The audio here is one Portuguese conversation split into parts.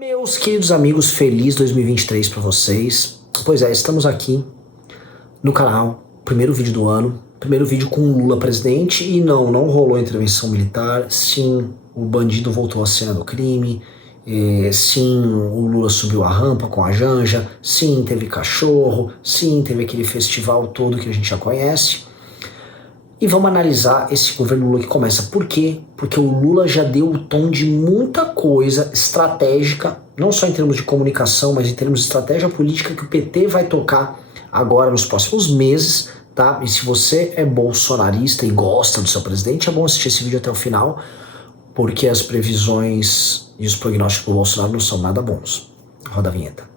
Meus queridos amigos, feliz 2023 para vocês. Pois é, estamos aqui no canal, primeiro vídeo do ano, primeiro vídeo com o Lula presidente e não rolou intervenção militar, sim, o bandido voltou à cena do crime, sim, o Lula subiu a rampa com a Janja, sim, teve cachorro, sim, teve aquele festival todo que a gente já conhece. E vamos analisar esse governo Lula que começa. Por quê? Porque o Lula já deu o tom de muita coisa estratégica, não só em termos de comunicação, mas em termos de estratégia política que o PT vai tocar agora nos próximos meses, tá? E se você é bolsonarista e gosta do seu presidente, é bom assistir esse vídeo até o final, porque as previsões e os prognósticos do Bolsonaro não são nada bons. Roda a vinheta.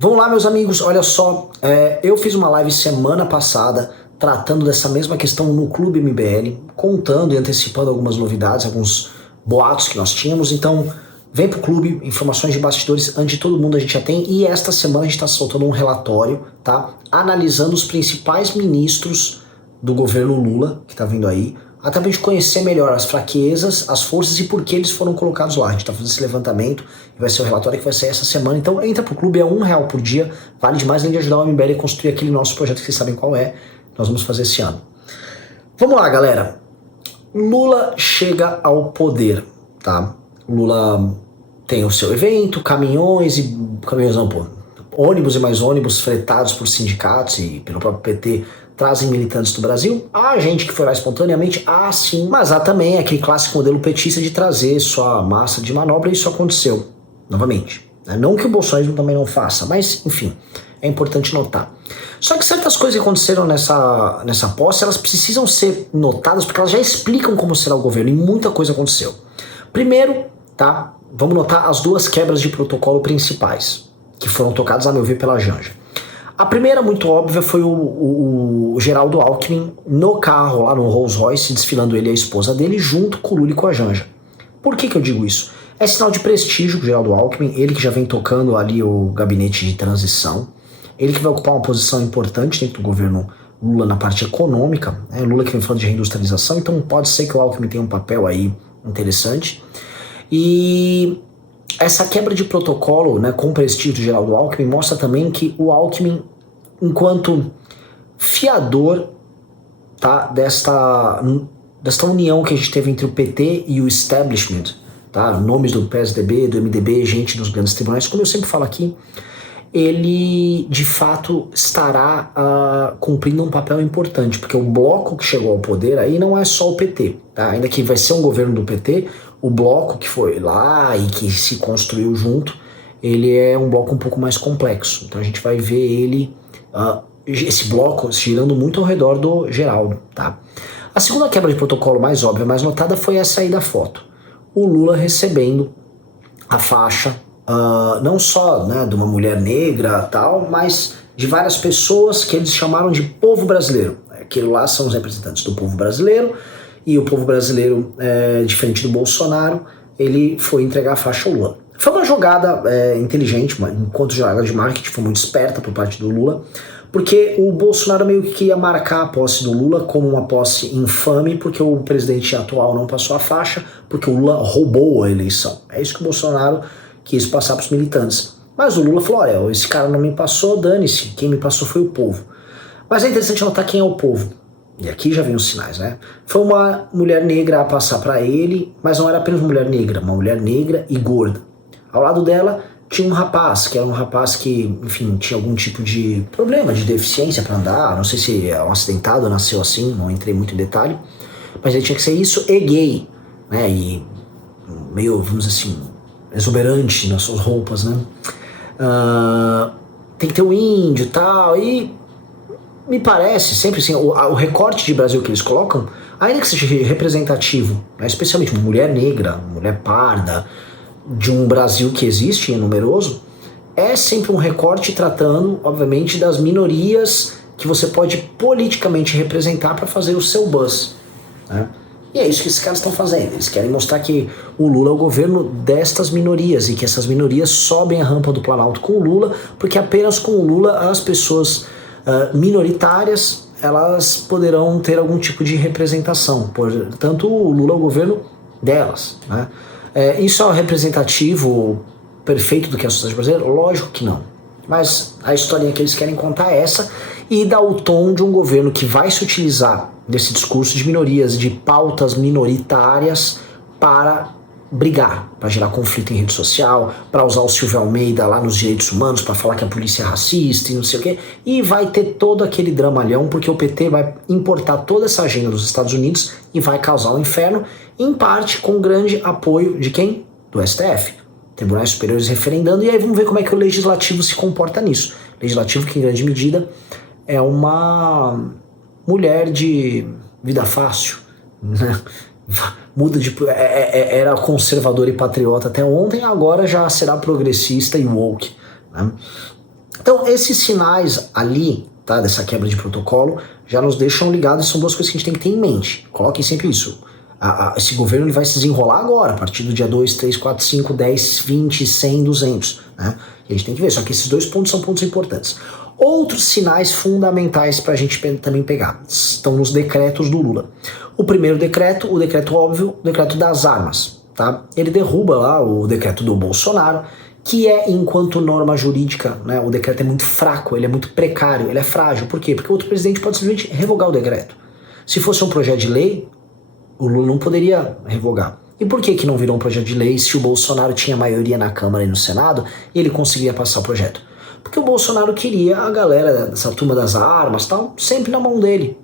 Vamos lá, meus amigos, olha só, eu fiz uma live semana passada tratando dessa mesma questão no Clube MBL, contando e antecipando algumas novidades, alguns boatos que nós tínhamos, então vem pro clube, informações de bastidores, antes de todo mundo a gente já tem, e esta semana a gente está soltando um relatório, tá, analisando os principais ministros do governo Lula, que tá vindo aí, até pra gente conhecer melhor as fraquezas, as forças e por que eles foram colocados lá. A gente tá fazendo esse levantamento e vai ser o relatório que vai sair essa semana. Então entra pro clube, é R$1 por dia, vale demais, além de ajudar o MBL a construir aquele nosso projeto que vocês sabem qual é, nós vamos fazer esse ano. Vamos lá, galera. Lula chega ao poder, tá? Lula tem o seu evento, caminhões não, pô, ônibus e mais ônibus fretados por sindicatos e pelo próprio PT trazem militantes do Brasil. Há gente que foi lá espontaneamente, sim, mas há também aquele clássico modelo petista de trazer sua massa de manobra, e isso aconteceu, novamente. Não que o bolsonarismo também não faça, mas, enfim, é importante notar. Só que certas coisas que aconteceram nessa posse, elas precisam ser notadas porque elas já explicam como será o governo, e muita coisa aconteceu. Primeiro, tá, vamos notar as duas quebras de protocolo principais, que foram tocadas, a meu ver, pela Janja. A primeira, muito óbvia, foi o Geraldo Alckmin no carro, lá no Rolls Royce, desfilando ele e a esposa dele, junto com o Lula e com a Janja. Por que eu digo isso? É sinal de prestígio pro Geraldo Alckmin, ele que já vem tocando ali o gabinete de transição, ele que vai ocupar uma posição importante dentro do governo Lula na parte econômica, né? Lula que vem falando de reindustrialização, então pode ser que o Alckmin tenha um papel aí interessante. E essa quebra de protocolo, né, com o prestígio do Geraldo Alckmin, mostra também que o Alckmin, enquanto fiador, tá, desta união que a gente teve entre o PT e o establishment, tá, nomes do PSDB, do MDB, gente dos grandes tribunais, como eu sempre falo aqui, ele de fato estará cumprindo um papel importante, porque o bloco que chegou ao poder aí não é só o PT, tá? Ainda que vai ser um governo do PT, o bloco que foi lá e que se construiu junto, ele é um bloco um pouco mais complexo. Então a gente vai ver ele, esse bloco girando muito ao redor do Geraldo, tá? A segunda quebra de protocolo mais óbvia, mais notada, foi essa aí da foto. O Lula recebendo a faixa, não só, né, de uma mulher negra tal, mas de várias pessoas que eles chamaram de povo brasileiro. Aquilo lá são os representantes do povo brasileiro, e o povo brasileiro, diferente do Bolsonaro, ele foi entregar a faixa ao Lula. Foi uma jogada inteligente, enquanto jogada de marketing, foi muito esperta por parte do Lula, porque o Bolsonaro meio que ia marcar a posse do Lula como uma posse infame, porque o presidente atual não passou a faixa, porque o Lula roubou a eleição. É isso que o Bolsonaro quis passar para os militantes. Mas o Lula falou, olha, esse cara não me passou, dane-se, quem me passou foi o povo. Mas é interessante notar quem é o povo. E aqui já vem os sinais, né? Foi uma mulher negra a passar para ele, mas não era apenas uma mulher negra e gorda. Ao lado dela tinha um rapaz, que era um rapaz que, enfim, tinha algum tipo de problema, de deficiência para andar, não sei se é um acidentado, nasceu assim, não entrei muito em detalhe, mas ele tinha que ser isso, e gay, né? E meio, vamos dizer assim, exuberante nas suas roupas, né? Tem que ter um índio e tal, e me parece, sempre assim, o recorte de Brasil que eles colocam, ainda que seja representativo, né, especialmente uma mulher negra, uma mulher parda, de um Brasil que existe, é numeroso, é sempre um recorte tratando, obviamente, das minorias que você pode politicamente representar para fazer o seu buzz, né? E é isso que esses caras estão fazendo. Eles querem mostrar que o Lula é o governo destas minorias e que essas minorias sobem a rampa do Planalto com o Lula, porque apenas com o Lula as pessoas minoritárias elas poderão ter algum tipo de representação. Portanto, o Lula é o governo delas, né? Isso é representativo perfeito do que é a sociedade brasileira? Lógico que não. Mas a historinha que eles querem contar é essa e dá o tom de um governo que vai se utilizar desse discurso de minorias, de pautas minoritárias para brigar, para gerar conflito em rede social, para usar o Silvio Almeida lá nos direitos humanos para falar que a polícia é racista e não sei o quê, e vai ter todo aquele dramalhão porque o PT vai importar toda essa agenda dos Estados Unidos e vai causar um inferno, em parte com grande apoio de quem? Do STF. Tribunais Superiores referendando, e aí vamos ver como é que o Legislativo se comporta nisso. Legislativo que em grande medida é uma mulher de vida fácil, né? Muda de... era conservador e patriota até ontem, agora já será progressista e woke, né? Então esses sinais ali, tá, dessa quebra de protocolo, já nos deixam ligados, são duas coisas que a gente tem que ter em mente. Coloquem sempre isso. Esse governo ele vai se desenrolar agora, a partir do dia 2, 3, 4, 5, 10, 20, 100, 200, né? E a gente tem que ver, só que esses dois pontos são pontos importantes. Outros sinais fundamentais para a gente também pegar estão nos decretos do Lula. O primeiro decreto, o decreto óbvio, o decreto das armas, tá? Ele derruba lá o decreto do Bolsonaro, que é, enquanto norma jurídica, né, o decreto é muito fraco, ele é muito precário, ele é frágil. Por quê? Porque o outro presidente pode simplesmente revogar o decreto. Se fosse um projeto de lei, o Lula não poderia revogar. E por que não virou um projeto de lei se o Bolsonaro tinha maioria na Câmara e no Senado e ele conseguia passar o projeto? Porque o Bolsonaro queria a galera dessa turma das armas tal, sempre na mão dele.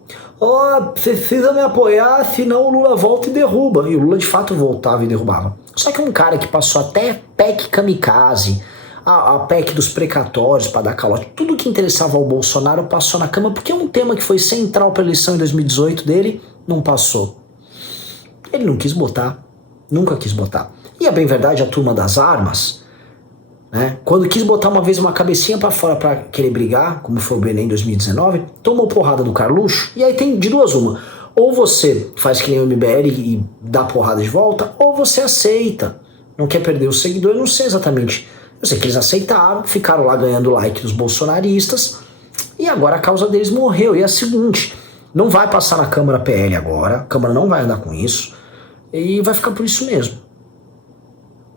Precisa me apoiar, senão o Lula volta e derruba. E o Lula de fato voltava e derrubava. Só que um cara que passou até PEC kamikaze, a PEC dos precatórios para dar calote, tudo que interessava ao Bolsonaro passou na Câmara, porque é um tema que foi central para a eleição em 2018 dele, não passou. Ele não quis botar, nunca quis botar. E é bem verdade, a turma das armas, né, quando quis botar uma vez uma cabecinha para fora para querer brigar, como foi o Benem em 2019, tomou porrada do Carluxo, e aí tem de duas uma. Ou você faz que nem o MBL e dá porrada de volta, ou você aceita. Não quer perder os seguidores, não sei exatamente. Eu sei que eles aceitaram, ficaram lá ganhando like dos bolsonaristas, e agora a causa deles morreu. E é a seguinte, não vai passar na Câmara PL agora, a Câmara não vai andar com isso, e vai ficar por isso mesmo.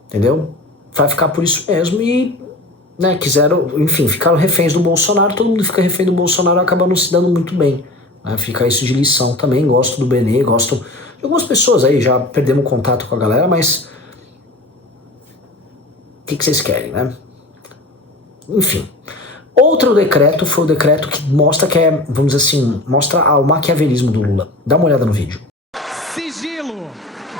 Entendeu? Vai ficar por isso mesmo e, né, quiseram, enfim, ficaram reféns do Bolsonaro, todo mundo fica refém do Bolsonaro e acaba não se dando muito bem. Né? Fica isso de lição também, gosto do Benê, gosto de algumas pessoas aí, já perdemos contato com a galera, mas o que vocês querem, né? Enfim. Outro decreto foi o decreto que mostra que é, vamos dizer assim, mostra o maquiavelismo do Lula. Dá uma olhada no vídeo.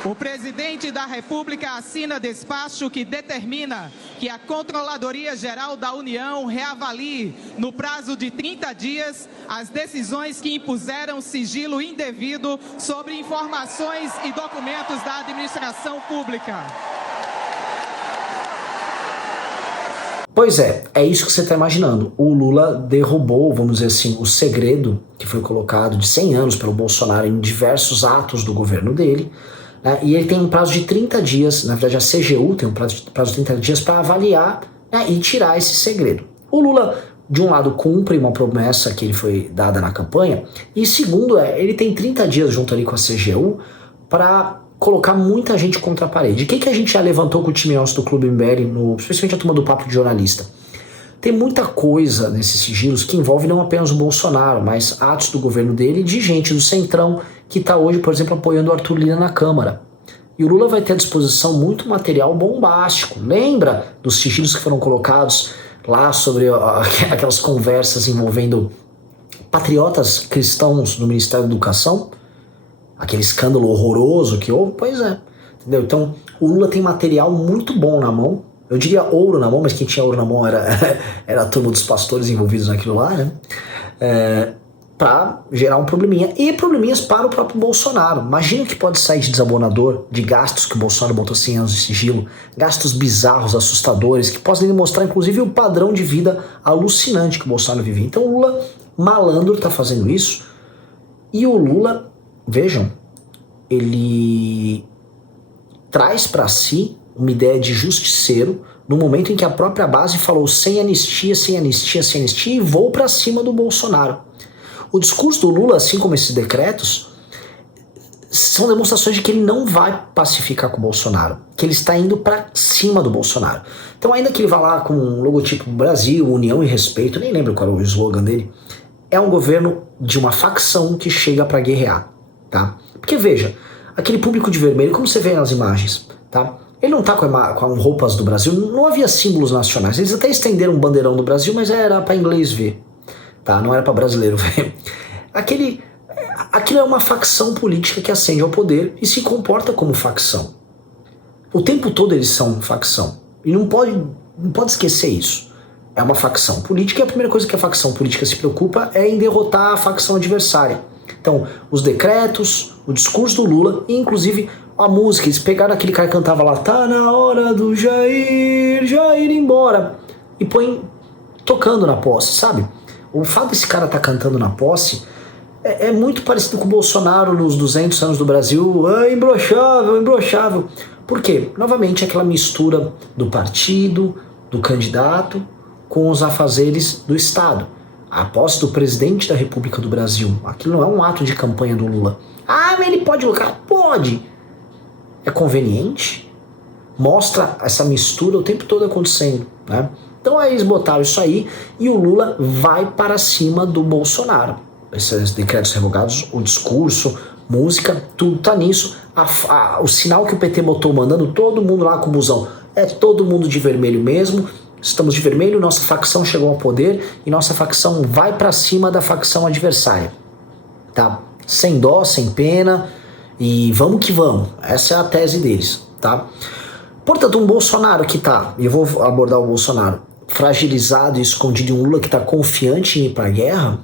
O presidente da República assina despacho que determina que a Controladoria Geral da União reavalie, no prazo de 30 dias, as decisões que impuseram sigilo indevido sobre informações e documentos da administração pública. Pois é isso que você está imaginando. O Lula derrubou, vamos dizer assim, o segredo que foi colocado de 100 anos pelo Bolsonaro em diversos atos do governo dele. E ele tem um prazo de 30 dias, na verdade a CGU tem um prazo de 30 dias para avaliar, né, e tirar esse segredo. O Lula, de um lado, cumpre uma promessa que ele foi dada na campanha, e segundo, ele tem 30 dias junto ali com a CGU para colocar muita gente contra a parede. O que a gente já levantou com o time nosso do Clube MBL, especialmente a turma do Papo de Jornalista? Tem muita coisa nesses sigilos que envolve não apenas o Bolsonaro, mas atos do governo dele e de gente do Centrão que está hoje, por exemplo, apoiando o Arthur Lira na Câmara. E o Lula vai ter à disposição muito material bombástico. Lembra dos sigilos que foram colocados lá sobre aquelas conversas envolvendo patriotas cristãos no Ministério da Educação? Aquele escândalo horroroso que houve? Pois é. Entendeu? Então, o Lula tem material muito bom na mão. Eu diria ouro na mão, mas quem tinha ouro na mão era a turma dos pastores envolvidos naquilo lá, né? Para gerar um probleminha. E probleminhas para o próprio Bolsonaro. Imagina o que pode sair de desabonador, de gastos que o Bolsonaro botou 100 anos de sigilo, gastos bizarros, assustadores, que podem mostrar, inclusive, o padrão de vida alucinante que o Bolsonaro vivia. Então o Lula, malandro, está fazendo isso. E o Lula, vejam, ele traz para si uma ideia de justiceiro no momento em que a própria base falou sem anistia, sem anistia, sem anistia e vou para cima do Bolsonaro. O discurso do Lula, assim como esses decretos, são demonstrações de que ele não vai pacificar com o Bolsonaro, que ele está indo para cima do Bolsonaro. Então, ainda que ele vá lá com o logotipo Brasil, União e Respeito, nem lembro qual era o slogan dele, é um governo de uma facção que chega para guerrear, tá? Porque veja, aquele público de vermelho, como você vê nas imagens, tá? Ele não tá com roupas do Brasil, não havia símbolos nacionais. Eles até estenderam um bandeirão do Brasil, mas era para inglês ver, tá? Não era para brasileiro ver. Aquilo é uma facção política que ascende ao poder e se comporta como facção. O tempo todo eles são facção. E não pode esquecer isso. É uma facção política e a primeira coisa que a facção política se preocupa é em derrotar a facção adversária. Então, os decretos, o discurso do Lula e inclusive a música. Eles pegaram aquele cara que cantava lá, tá na hora do Jair embora. E põem tocando na posse, sabe? O fato desse cara tá cantando na posse é muito parecido com o Bolsonaro nos 200 anos do Brasil. Imbrochável, imbrochável. Por quê? Novamente, aquela mistura do partido, do candidato, com os afazeres do Estado. A posse do presidente da República do Brasil. Aquilo não é um ato de campanha do Lula. Ah, mas ele pode lucrar? Pode. É conveniente? Mostra essa mistura o tempo todo acontecendo, né? Então aí eles botaram isso aí e o Lula vai para cima do Bolsonaro. Esses decretos revogados, o discurso, música, tudo tá nisso. O sinal que o PT botou mandando todo mundo lá com o busão. É todo mundo de vermelho mesmo. Estamos de vermelho, nossa facção chegou ao poder e nossa facção vai para cima da facção adversária. Tá? Sem dó, sem pena e vamos que vamos. Essa é a tese deles, tá? Portanto, um Bolsonaro que tá, e eu vou abordar o Bolsonaro, fragilizado e escondido, em um Lula que tá confiante em ir pra guerra,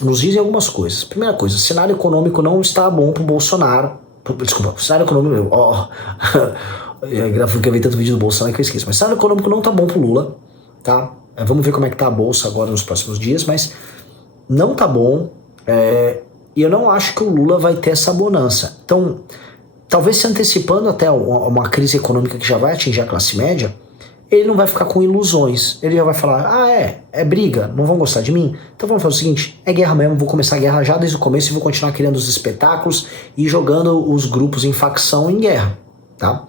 nos dizem algumas coisas. Primeira coisa, o cenário econômico não está bom pro Bolsonaro. Desculpa, o cenário econômico... Eu gravei tanto vídeo do Bolsonaro que eu esqueço. Mas o cenário econômico não tá bom pro Lula, tá? Vamos ver como é que tá a bolsa agora nos próximos dias, mas não tá bom. E eu não acho que o Lula vai ter essa bonança. Então, talvez se antecipando até uma crise econômica que já vai atingir a classe média, ele não vai ficar com ilusões. Ele já vai falar, é briga, não vão gostar de mim? Então vamos fazer o seguinte, é guerra mesmo, vou começar a guerra já desde o começo e vou continuar criando os espetáculos e jogando os grupos em facção em guerra, tá?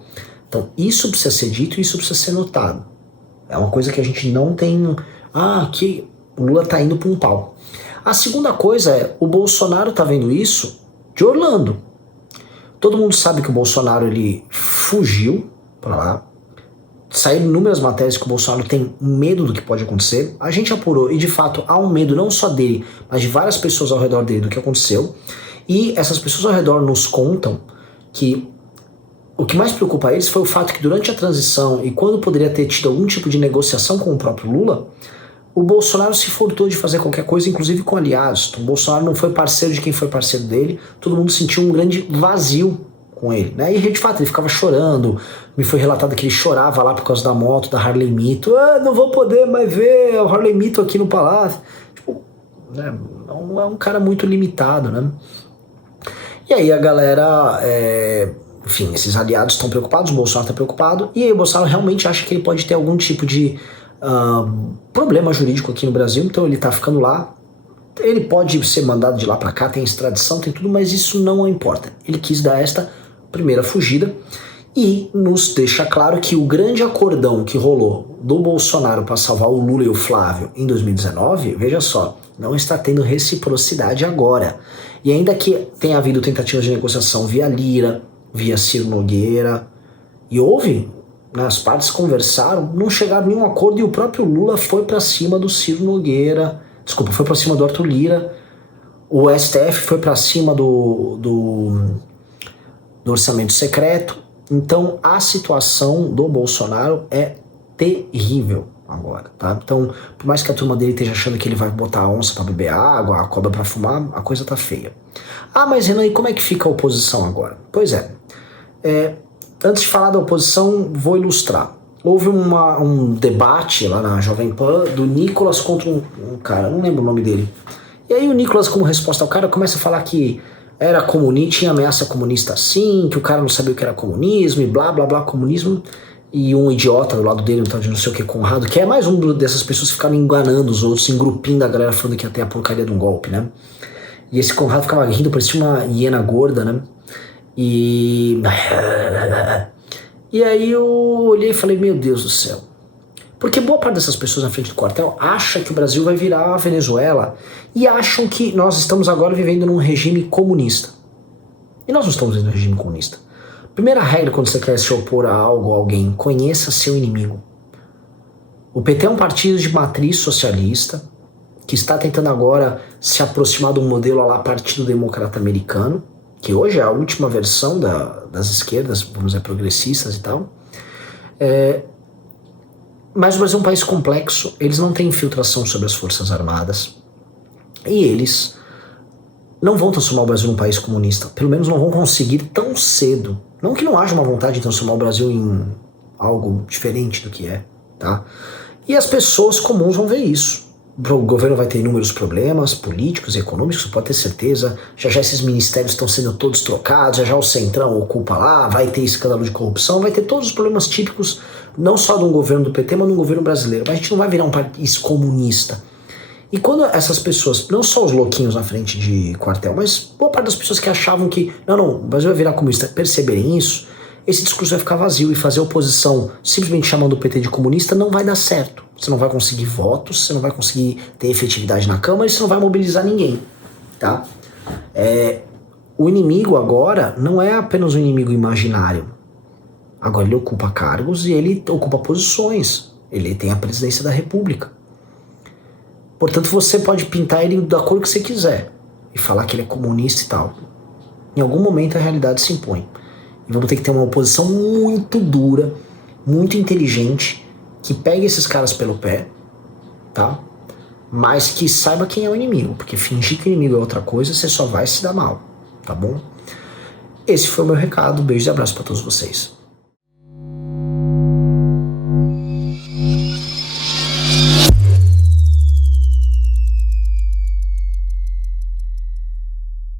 Então isso precisa ser dito e isso precisa ser notado. É uma coisa que a gente não tem... que o Lula tá indo para um pau. A segunda coisa é, o Bolsonaro tá vendo isso de Orlando. Todo mundo sabe que o Bolsonaro, ele fugiu para lá. Saíram inúmeras matérias que o Bolsonaro tem medo do que pode acontecer. A gente apurou e, de fato, há um medo não só dele, mas de várias pessoas ao redor dele do que aconteceu. E essas pessoas ao redor nos contam que o que mais preocupa eles foi o fato que durante a transição e quando poderia ter tido algum tipo de negociação com o próprio Lula, o Bolsonaro se furtou de fazer qualquer coisa, inclusive com aliados. Então, o Bolsonaro não foi parceiro de quem foi parceiro dele, todo mundo sentiu um grande vazio com ele, né? E de fato ele ficava chorando, me foi relatado que ele chorava lá por causa da moto, da Harley Mito, não vou poder mais ver o Harley Mito aqui no palácio. Tipo, né? É um cara muito limitado, né? E aí a galera, enfim, esses aliados estão preocupados, o Bolsonaro está preocupado, e aí o Bolsonaro realmente acha que ele pode ter algum tipo de problema jurídico aqui no Brasil, então ele tá ficando lá. Ele pode ser mandado de lá para cá, tem extradição, tem tudo, mas isso não importa. Ele quis dar esta primeira fugida e nos deixa claro que o grande acordão que rolou do Bolsonaro para salvar o Lula e o Flávio em 2019, veja só, não está tendo reciprocidade agora. E ainda que tenha havido tentativas de negociação via Lira, via Ciro Nogueira, e houve, as partes conversaram, não chegaram a nenhum acordo e o próprio Lula foi para cima do Ciro Nogueira, foi para cima do Arthur Lira, o STF foi para cima do orçamento secreto. Então a situação do Bolsonaro é terrível agora, tá? Então, por mais que a turma dele esteja achando que ele vai botar a onça para beber água, a cobra para fumar, a coisa tá feia. Mas Renan, e como é que fica a oposição agora? Pois antes de falar da oposição, vou ilustrar. Houve um debate lá na Jovem Pan do Nicolas contra um cara, não lembro o nome dele. E aí o Nicolas, como resposta ao cara, começa a falar que era comunista, tinha ameaça comunista sim, que o cara não sabia o que era comunismo, e blá blá blá comunismo, e um idiota do lado dele, um tal de não sei o que, Conrado, que é mais um dessas pessoas que ficaram enganando os outros, engrupindo a galera falando que ia ter a porcaria de um golpe, né? E esse Conrado ficava rindo, parecia uma hiena gorda, né? E aí eu olhei e falei, meu Deus do céu. Porque boa parte dessas pessoas na frente do quartel acha que o Brasil vai virar a Venezuela e acham que nós estamos agora vivendo num regime comunista. E nós não estamos vivendo num regime comunista. Primeira regra quando você quer se opor a algo ou alguém, conheça seu inimigo. O PT é um partido de matriz socialista que está tentando agora se aproximar de um modelo lá Partido Democrata Americano, que hoje é a última versão das esquerdas, vamos dizer, progressistas e tal. Mas o Brasil é um país complexo, eles não têm infiltração sobre as Forças Armadas, e eles não vão transformar o Brasil num país comunista, pelo menos não vão conseguir tão cedo. Não que não haja uma vontade de transformar o Brasil em algo diferente do que é, tá? E as pessoas comuns vão ver isso. O governo vai ter inúmeros problemas políticos e econômicos, pode ter certeza. Já esses ministérios estão sendo todos trocados, já o Centrão ocupa lá, vai ter escândalo de corrupção, vai ter todos os problemas típicos, não só de um governo do PT, mas de um governo brasileiro. Mas a gente não vai virar um país comunista. E quando essas pessoas, não só os louquinhos na frente de quartel, mas boa parte das pessoas que achavam que não, o Brasil vai virar comunista, perceberem isso, esse discurso vai ficar vazio e fazer oposição simplesmente chamando o PT de comunista não vai dar certo. Você não vai conseguir votos, você não vai conseguir ter efetividade na Câmara e você não vai mobilizar ninguém, tá? O inimigo agora não é apenas um inimigo imaginário. Agora ele ocupa cargos e ele ocupa posições. Ele tem a presidência da República. Portanto, você pode pintar ele da cor que você quiser e falar que ele é comunista e tal. Em algum momento a realidade se impõe. E vamos ter que ter uma oposição muito dura, muito inteligente, que pegue esses caras pelo pé, tá? Mas que saiba quem é o inimigo, porque fingir que o inimigo é outra coisa, você só vai se dar mal, tá bom? Esse foi o meu recado, beijo e abraço pra todos vocês.